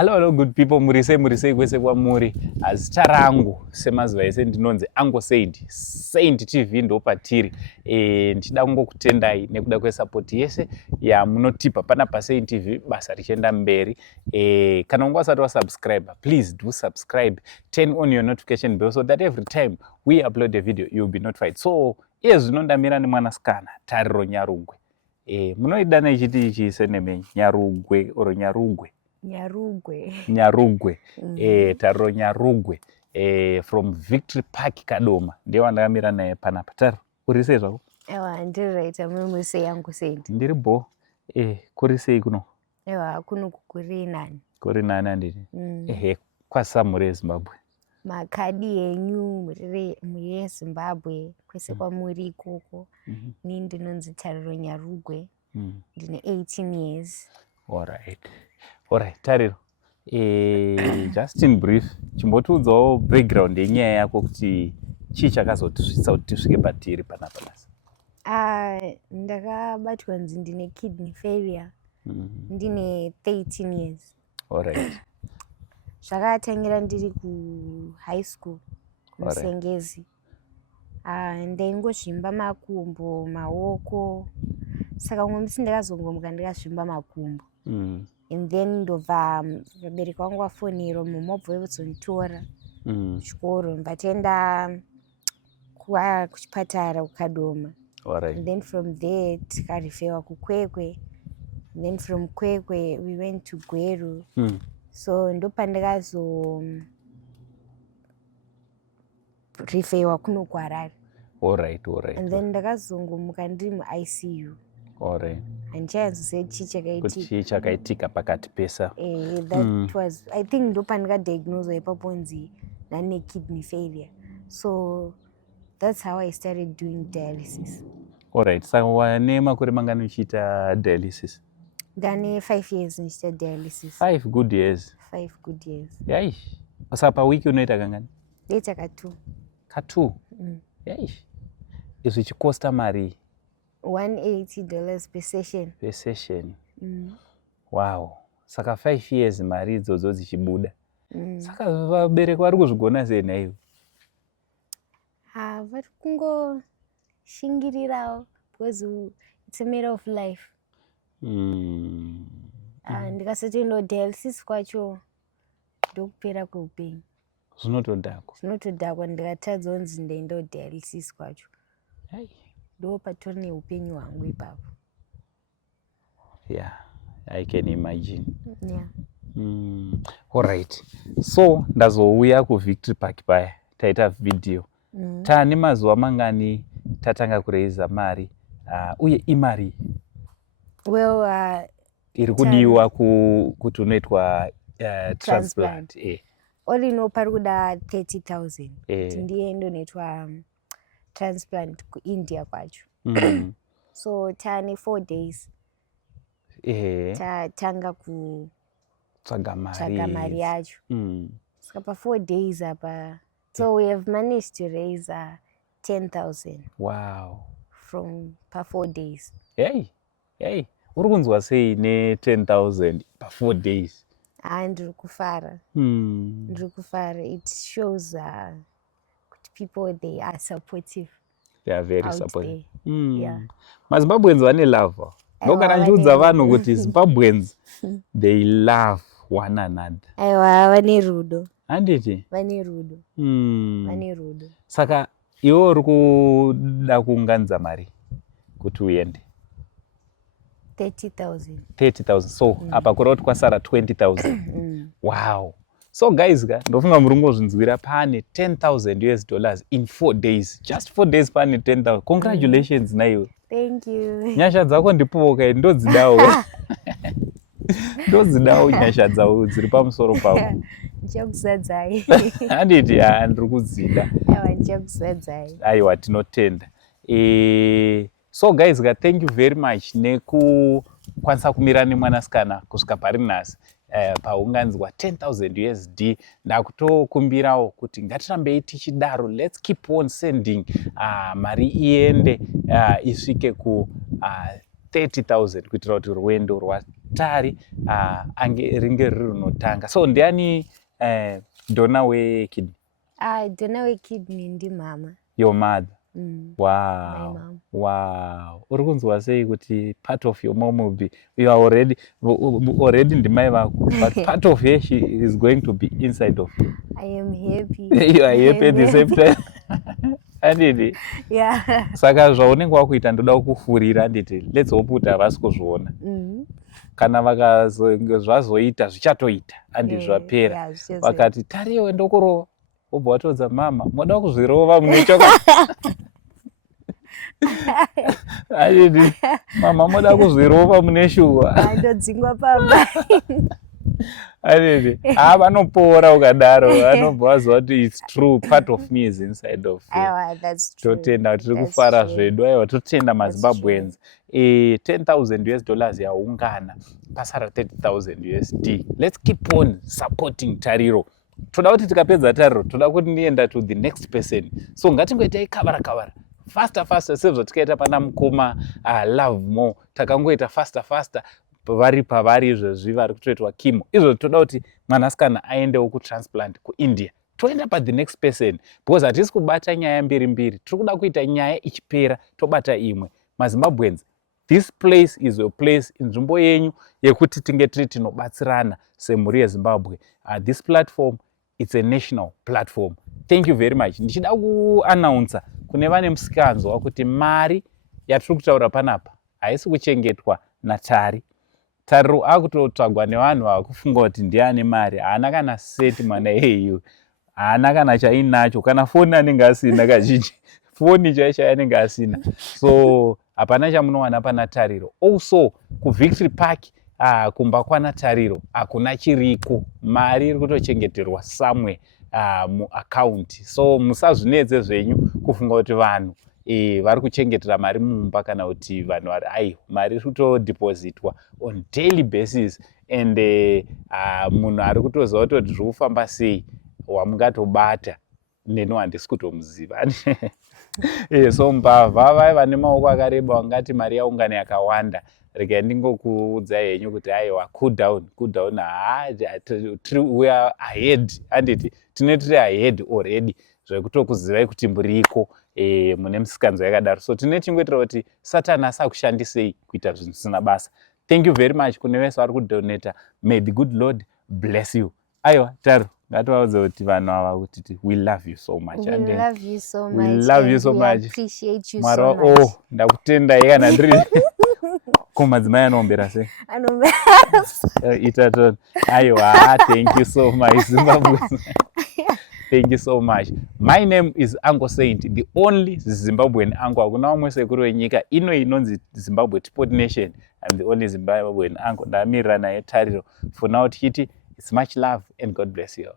Hello good people, murise kwese kwamuri. Zita rangu semazuva ese ndinonzi Uncle Saint TV ndo patiri. Ndichida kungokutendai nekuda kwesupport yese yamunotipa panapa Saint TV basa richienda mberi. Kana unga usati wasubscribe, please do subscribe, turn on your notification bell so that every time we upload a video you'll be notified. So zvino ndamira nemwanasikana Tariro Nyarugwe. Munoidana ichiti ichi seneme Nyarugwe oro Nyarugwe. Nyarugwe. Tariro Nyarugwe from Victory Park Kadoma. Ndiye wandakamira naye panapa. Tariro, uri sei zvako? Ewa, ndiri right, amwe sei yangu Saint. Ndiri bo. Kuri sei kuno? Ewa, kuno kuri nani. Kuri nani anditi? Kwasamure Zimbabwe. Makadi yenyu muri Zimbabwe kwese kwamuri ikoko. Ni ndinonzi Tariro Nyarugwe. Ndine 18 years. Alright, Tariro. Just in brief, chimbotiudzawo background yenyaya yako kuti chii chakazotisvitsa kuti tisvike patiri panapa basa? Ndakabatwa nzi ndine kidney failure. Ndine 13 years. Alright. Zvakatangira ndiri ku high school kumusengezi. Ndaingozvimba makumbo, maoko. Saka umwe musi ndakazongomuka ndikazvimba makumbo. And then ndobva vabereki vangu vafonera mumobva vozonditora kuchikoro ndikatoenda kuchipatara kuKadoma. And then from there tikarifewa kuKwekwe. And then from Kwekwe we went to Gweru. So ndopandikazo rifewa kuno kuHarare. Alright. And then ndakazongomuka ndiri muICU. Alright. Handichayanzose chii chakaitika pakati pesa. That was, I think ndopandikadiagnoswa ipapo nzi ndane kidney failure. So that's how I started doing dialysis. Alright, saka wane makore mangani uchiita dialysis? Ndane 5 years ndichiita dialysis. 5 good years. 5 good years. Yaish. Saka pawiki unoita kangani? Ndoita ka2. Ka2? Yaish. Izvi chikosta mari? $180 per session. Per session. Wow. Saka 5 years mari idzodzo dzichibuda. Saka vabereki vari kuzvigona sei naivo? Vari kungoshingirirawo because it's a matter of life. Ndikasatoenda dialysis kwacho ndokupera kweupenyu. Zvinotodhakwa ndikatadza kunzi ndaenda dialysis kwacho. Ndo patori neupenyu hwangu ipapo. Yeah, I can imagine. Yeah. Alright. So ndazouya kuVictory Park paya taita video. Tane mazuva mangani tatanga kureiza mari. Uye imari? Well, iri kudiwa kuti unoitwa transplant. All in all pari kuda 30,000. Ndiye ndonoitwa transplant kuIndia kwacho. So tane 4 days. Tatanga kutsvaga mari yacho. Saka pa 4 days apa. So we have managed to raise 10,000. Wow. From pa 4 days. Hey. Uri kunzwa sei ne 10,000 pa 4 days? Ndiri kufara. It shows people they are supportive. They are very supportive. Yeah. MaZimbabweans vane love. Ndokana ndiudza vanhu kuti Zimbabweans they love one another. Aiwa, vane rudo. Handiti? Vane rudo. Vane rudo. Saka iwe uri kuda kuunganidza mari kuti uende? 30,000. So apa kureva kuti kwasara 20,000. Wow. So guys, ndofunga muri kungozvinzwira pane $10,000 in 4 days. Just 4 days pane 10,000. Congratulations naiwe. Thank you. Nyasha dzako ndipowo kai ndodzidawo. Ndodzidawo nyasha dzawo dziri pamusoro pako. Ndichakuzadzai. Handiti ndiri kudzida. Aiwa, ndichakuzadzai. Aiwa, tinotenda. So guys, thank you very much nekukwanisa kumira nemwanasikana kusvika pari nhasi. Paunganzwa $10,000 ndakutokumbirawo kuti ngatirambei tichidaro. Let's keep on sending mari iende isvike ku 30,000 kuitira kuti rwendo rwatari ringe riri runotanga. So ndiani donor wekidney? Donor wekidney ndimama. Your mother? Wow. Wow. Uri kunzwa sei kuti part of your mom will be, you are already ndimai vako, but part of her she is going to be inside of you. I am happy. You are happy at the same time. Anditi? Yeah. Saka zvaunenge wakuita ndoda kukufurira anditi, let's hope kuti havasi kuzviona. Kana zvazoita zvichatoita andi zvapera. Vakati tariwe ndokurova. Obva watodza mama, moda kuzvirova mune chokwadi. Anditi, mama moda kuzvirova mune shuwa. Ndodzingwa pamba. Anditi, vanopora ukadaro, vanobva vaziva kuti it's true, part of me is inside of you. That's true. Totenda tiri kufara zvedu, aiwa totenda maZimbabweans. $10,000 yaungana pasara 30,000 USD. Let's keep on supporting Tariro. Toda kuti tikapedza Tariro, toda kuti nienda to the next person. So ngatingoitai kavara faster sezvatikaita pana Mukoma, Love More, takangoita faster vari pavari izvezvi vari kutoitwa chemo. Izvo toda kuti mwanasikana aendewo kutransplant kuIndia. Toenda pa the next person because hatisi kubata nyaya mbiri. Tiri kuda kuita nyaya ichipera tobata imwe. maZimbabweans, this place is your place, inzvimbo yenyu yekuti tinge tiri tinobatsirana semhuri yeZimbabwe. This platform, it's a national platform. Thank you very much. Ndichida kuannounce kune vane musikanzwa kuti mari yatiri kutaura panapa haisi kuchengetwa naTari. Tariro akutotsvagwa nevanhu vakufunga kuti ndiane mari, haana kana seti mana yeyu, haana kana chainacho, kana foni anenge asina kazhinji, foni chaicho anenge asina. So hapana chamunowana pana Tariro. Also kuVictory Park, kumba kwana Tariro hakuna chiriko, mari iri kutochengeterwa somewhere muaccount. So musazvinetsa zvenyu kufunga kuti vanhu vari kuchengetera mari mumba kana kuti vanhu vari mari iri kutodhipozitwa on daily basis, and munhu ari kutoziva kuti zviri kufamba sei wamungatobata neni handisi kutomuziva. So mbavha vaiva nemaoko akareba wangati mari yaungana yakawanda. Regai ndingokuudzai henyu kuti aiwa, cool down, we are ahead, handiti tine tiri ahead already zvekutokuzivai kuti muriko mune musikanzwa yakadaro. So tine chingoitira kuti Satani asakushandisei kuita zvinhu zvisina basa. Thank you very much kune vese vari kudonata. May the good Lord bless you. Aiwa, Taro, ngativaudze kuti vanhu ava kuti we love you so much. We love you so much. We love you so much. We appreciate you so much. Ndakutendai kana ndiri kumadzimai anombera sei? Anombera. Itaton. Aiwa, thank you so much, Zimbabwe. Thank you so much. My name is Uncle Saint, the only Zimbabwean uncle. Hakuna umwe sekuru wenyika ino inonzi Zimbabwe Teapot Nation. I'm the only Zimbabwean uncle. Ndamirira naye Tariro. For now, Titi, it's much love and God bless you all.